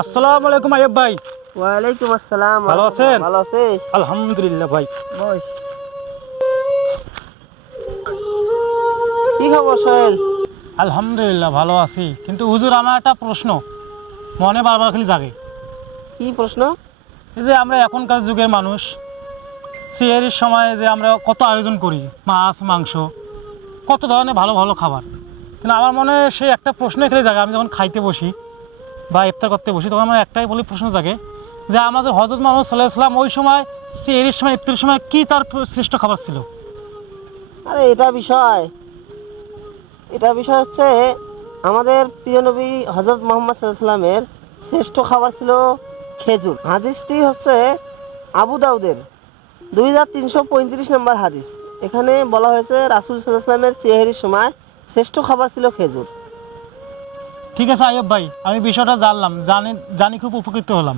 আসসালামু আলাইকুম আইয়ুব ভাই। ওয়ালাইকুম আসসালাম। ভালো আছেন? ভালো আছিস? আলহামদুলিল্লাহ ভাই। বস। কি খবর সোহেল? আলহামদুলিল্লাহ ভালো আছি, কিন্তু হুজুর আমার একটা প্রশ্ন মনে বারবার খালি জাগে। কি প্রশ্ন? এই যে আমরা এখনকার যুগের মানুষ, সেহরির সময় যে আমরা কত আয়োজন করি, মাছ মাংস, কত ধরনের ভালো ভালো খাবার, কিন্তু আমার মনে সেই একটা প্রশ্ন খেলে জাগে। আমি যখন খাইতে বসি বা ইফতার করতে বসি, তখন আমার একটাই বলি প্রশ্ন জাগে যে আমাদের হযরত মুহাম্মদ সাল্লাল্লাহু আলাইহি ওয়াসাল্লাম ওই সময় সেহরির সময় ইফতারের সময় কি তার শ্রেষ্ঠ খাবার ছিল? আরে এটা বিষয় হচ্ছে আমাদের প্রিয় নবী হযরত মুহাম্মদ সাল্লাল্লাহু আলাইহি সাল্লামের শ্রেষ্ঠ খাবার ছিল খেজুর। হাদিসটি হচ্ছে আবু দাউদের 2335 নম্বর হাদিস। এখানে বলা হয়েছে রাসূল সাল্লাল্লাহু আলাইহি সাল্লামের সেহরির সময় শ্রেষ্ঠ খাবার ছিল খেজুর। ঠিক আছে আইয়ুব ভাই, আমি বিষয়টা জানলাম, জানি খুব উপকৃত হলাম।